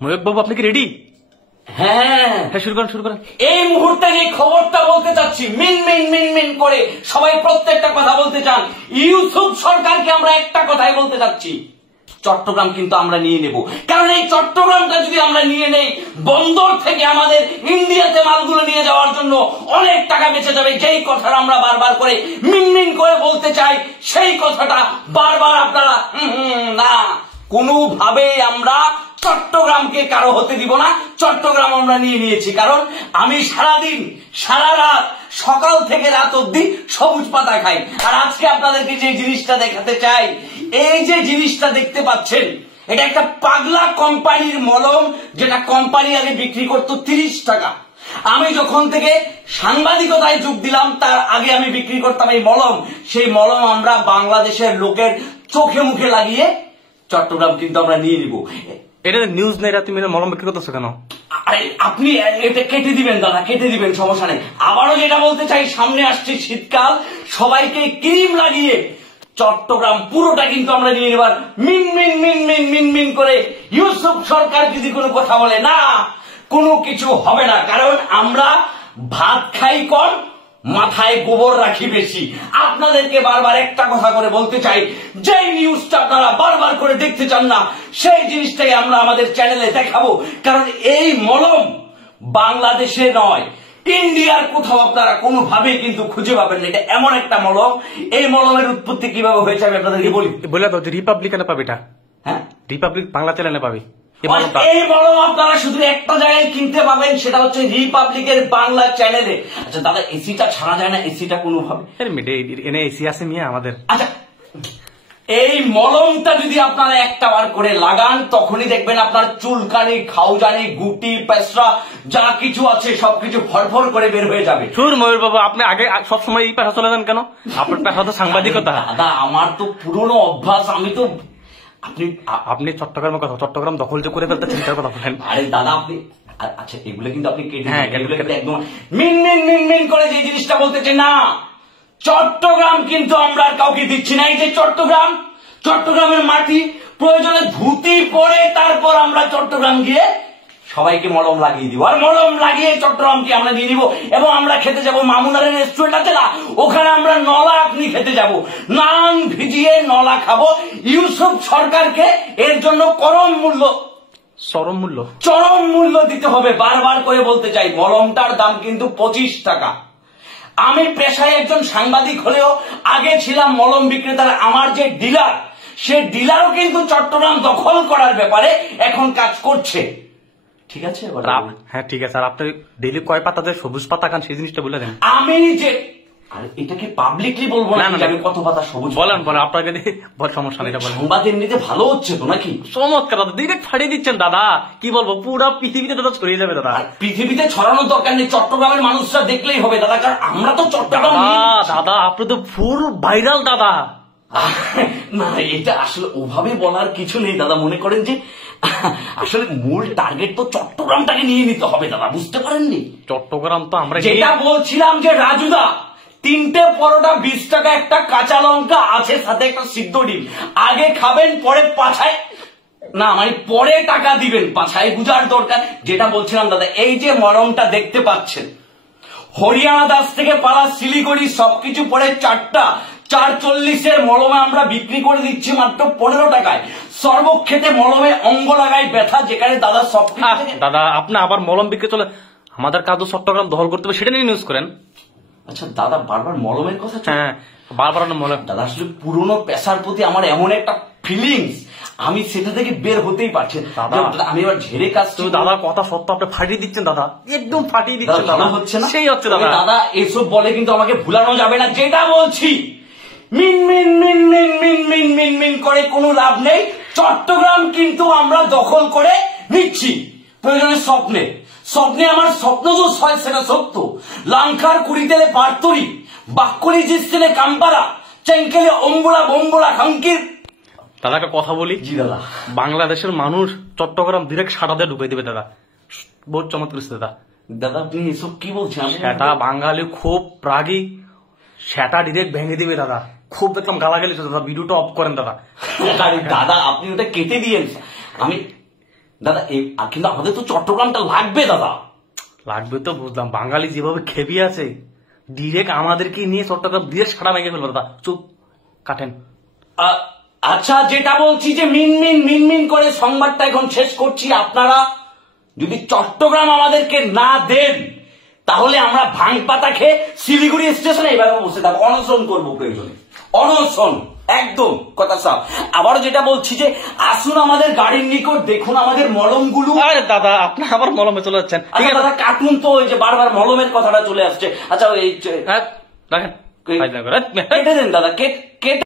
ময়ূক বাবু আপনি কি রেডি? হ্যাঁ হ্যাঁ, শুরু করেন শুরু করেন। এই মুহূর্তে যে খবরটা বলতে চাচ্ছি, মিন মিন মিন মিন করে সবাই প্রত্যেকটা কথা বলতে চান। ইউসুফ সরকারকে আমরা একটা কথাই বলতে চাচ্ছি, চট্টগ্রাম কিন্তু আমরা নিয়ে নেব। কারণ এই চট্টগ্রামটা যদি আমরা নিয়ে নেই, বন্দর থেকে আমাদের ইন্ডিয়াতে মালগুলো নিয়ে যাওয়ার জন্য অনেক টাকা বেঁচে যাবে। যেই কথাটা আমরা বারবার করে মিনমিন করে বলতে চাই, সেই কথাটা বারবার আপনারা না, কোনোভাবেই আমরা চট্টগ্রামকে কারো হতে দিব না। চট্টগ্রাম আমরা নিয়ে নিয়েছি, কারণ আমি সারাদিন সারা রাত সকাল থেকে রাত অব্দি সবুজ পাতা খাই। আর আজকে আপনাদেরকে যে জিনিসটা দেখাতে চাই, এই যে জিনিসটা দেখতে পাচ্ছেন, এটা একটা পাগলা কোম্পানির মলম, যেটা কোম্পানি আগে বিক্রি করতো 30 টাকা। আমি যখন থেকে সাংবাদিকতায় যোগ দিলাম, তার আগে আমি বিক্রি করতাম এই মলম। সেই মলম আমরা বাংলাদেশের লোকের চোখে মুখে লাগিয়ে চট্টগ্রাম কিন্তু আমরা নিয়ে নিব। এটা নিউজ নেই, তুমি মলম বিক্রি করতেছো কেন? আরে আপনি এটা কেটে দিবেন দাদা, কেটে দিবেন, সমস্যা নেই। আবারও যেটা বলতে চাই, সামনে আসছে শীতকাল, সবাইকে ক্রিম লাগিয়ে চট্টগ্রাম পুরোটা কিন্তু আমরা নিয়ে নেবার। মিন মিন মিন মিন মিন মিন করে ইউসুফ সরকার যদি কোনো কথা বলে, না কোনো কিছু হবে না। কারণ আমরা ভাত খাই কম, মাথায় গোবর রাখি বেশি। আপনাদেরকে বারবার একটা কথা করে বলতে চাই, যে নিউজটা আপনারা বারবার করে দেখতে চান না, সেই জিনিসটাই আমরা আমাদের চ্যানেলে দেখাবো। কারণ এই মলম বাংলাদেশে নয়, ইন্ডিয়ার কোথাও আপনারা কোনোভাবেই কিন্তু খুঁজে পাবেন না। এটা এমন একটা মলম, এই মলমের উৎপত্তি কিভাবে হয়েছে আমি আপনাদেরকে বলি। বলে দাও যে রিপাবলিকানে পাবে এটা। হ্যাঁ, রিপাবলিক বাংলা চ্যানেলে পাবে এই মলম আপনারা শুধু একটা জায়গায় কিনতে পাবেন, সেটা হচ্ছে রিপাবলিকের বাংলা চ্যানেলে। আচ্ছা দাদা, এসিটা ছাড়া যায় না? এসিটা কোনোভাবে এনে এসি আছে মিয়া আমাদের। আচ্ছা, এই মলমটা যদি আপনারা একটা বার করে লাগান, তখনই দেখবেন আপনার চুলকানি, খাউজানি, গুটি, পেশরা যা কিছু আছে সবকিছু ফরফর করে বের হয়ে যাবে। সুর ময়ূর বাবু, আপনি আগে সবসময় এই পেশা চলে যান কেন? আপনার পেশা তো সাংবাদিকতা। দাদা আমার তো পুরনো অভ্যাস, আমি তো আপনি চট্টগ্রামের কথা, চট্টগ্রাম দখল যে করে ফেলতে চিন্তার কথা বলেন। আরে দাদা আপনি, আচ্ছা এগুলো কিন্তু আপনি কেটে, হ্যাঁ, এগুলো কিন্তু একদম মিন মিন মিন মিন করে যে জিনিসটা বলতেছে, না চট্টগ্রাম কিন্তু আমরা আর কাউকে দিচ্ছি না। এই যে চট্টগ্রাম, চট্টগ্রামের মাটি প্রয়োজনে ধুতি পরে তারপর আমরা চট্টগ্রাম গিয়ে সবাইকে মলম লাগিয়ে দিব। আর মলম লাগিয়ে চট্টগ্রামকে আমরা নিয়ে নিব, এবং আমরা খেতে যাব মামুনারের রেস্টুরেন্ট আছে না, ওখানে আমরা নলা আপনি খেতে যাব, নান ভিজিয়ে নলা খাবো। ইউসুফ সরকারকে এর জন্য চরম মূল্য দিতে হবে। বারবার করে বলতে চাই, মলমটার দাম কিন্তু 25 টাকা। আমি পেশায় একজন সাংবাদিক হলেও আগে ছিলাম মলম বিক্রেতার। আমার যে ডিলার, সে ডিলারও কিন্তু চট্টগ্রাম দখল করার ব্যাপারে এখন কাজ করছে। ঠিক আছে? হ্যাঁ ঠিক আছে। আর আপনি ডেইলি কয় পাতা যে সবুজ পাতা খান, সেই জিনিসটা বলে দেন। আমি যে এটাকে পাবলিকলি বলবো না, আমি কত পাতা সবুজ বলেন। আপনাকে সমস্যা নেই, সংবাদ এমনিতে ভালো হচ্ছে তো নাকি? চমৎকার দাদা, ডিরেক্ট ফাটিয়ে দিচ্ছেন দাদা। কি বলবো, পুরো পৃথিবীতে দাদা ছড়িয়ে যাবে দাদা। পৃথিবীতে ছড়ানোর দরকার নেই, চট্টগ্রামের মানুষরা দেখলেই হবে দাদা। কারণ আমরা তো চট্টগ্রাম দাদা, আপনি তো ফুল ভাইরাল দাদা। না, এটা আসলে ওভাবে বলার কিছু নেই দাদা। মনে করেন যে আসলে মূল টার্গেট তো চট্টগ্রামটাকে নিয়ে নিতে হবে দাদা, বুঝতে পারেননি? চট্টগ্রাম তো আমরা যেটা বলছিলাম যে রাজুদা, 3টে পরোটা 20 টাকা, একটা কাঁচা লঙ্কা আছে, সাথে একটা সিদ্ধ ডিম। আগে খাবেন, পরে পাছায় না, মানে পরে টাকা দিবেন, পাছায় বুঝার দরকার। যেটা বলছিলাম দাদা, এই যে মলমটা দেখতে পাচ্ছেন, হরিয়ানা দাস থেকে পাড়া শিলিগুড়ি সবকিছু পরে 440 মলমে আমরা বিক্রি করে দিচ্ছি মাত্র 15 টাকায়। সর্বক্ষেত্রে মলমে অঙ্গ লাগায় ব্যথা, যেখানে দাদা দাদা আপনি আবার মলম বিক্রি চলে, আমাদের কাজ চট্টগ্রাম দখল করতে হবে, সেটা নিয়ে নিউজ করেন। আচ্ছা দাদা, বারবার মলমের কথা। হ্যাঁ, বারবার মলম। দাদা আসলে পুরনো পেশার প্রতি আমার এমন একটা ফিলিংস, আমি সেটা থেকে বের হতেই পারছি দাদা। আমি এবার ঝেড়ে কাজ দাদা, কথা সত্য, আপনি ফাটিয়ে দিচ্ছেন দাদা, একদম ফাটিয়ে দিচ্ছেন দাদা। হচ্ছে না, সেই হচ্ছে দাদা। দাদা এসব বলে কিন্তু আমাকে ভুলানো যাবে না। যেটা বলছি, মিন মিন মিন মিন মিন মিন মিন মিন করে কোনো লাভ নেই। চট্টগ্রাম কিন্তু আমরা দখল করে নিচ্ছি, প্রয়োজনে স্বপ্নে আমার স্বপ্ন তো সেটা সত্য। লাঙ্কার কুড়িতেলে পারতরি, বাক্যরি জিস্তেলে কাম্পারা, চেঙ্কেলে অম্বুলা বম্বুলা খাঙ্কির। দাদা একটা কথা বলি। জি দাদা। বাংলাদেশের মানুষ চট্টগ্রাম ডিরেক্ট সাটাতে ঢুকাই দেবে দাদা, বহুত চমৎকার দাদা। দাদা আপনি এসব কি বলছেন? সেটা বাঙালি খুব রাগী, সেটা ডিরেক্ট ভেঙে দিবে দাদা। খুব দেখলাম গালাগালি দাদা, ভিডিওটা অফ করেন দাদা। দাদা আপনি ওটা কেটে দিয়েন। আমি দাদা কিন্তু আমাদের তো চট্টগ্রামটা লাগবে দাদা। লাগবে তো বুঝলাম, বাঙালি যেভাবে খেপি আছে ডিরেক্ট আমাদেরকে নিয়ে চট্টগ্রাম ডিরেক্ট সারা ভেঙে ফেলবো দাদা। চুপ, কাটেন। আচ্ছা, যেটা বলছি যে মিনমিন করে সংবাদটা এখন শেষ করছি। আপনারা যদি চট্টগ্রাম আমাদেরকে না দেন তাহলে আমরা ভাঙ পাতা খেয়ে শিলিগুড়ি স্টেশনে এইভাবে বসে থাকবো, অনশন করবো প্রয়োজনে, অনশন একদম কথা সাফ। আবারও যেটা বলছি যে আসুন আমাদের গাড়ির নিকট, দেখুন আমাদের মলমগুলো। আরে দাদা আপনি আবার মলমে চলে যাচ্ছেন। ঠিক আছে দাদা কাটুন তো, ওই যে বারবার মলমের কথাটা চলে আসছে। আচ্ছা এই রাখেন, কেটে দেন দাদা, কেটে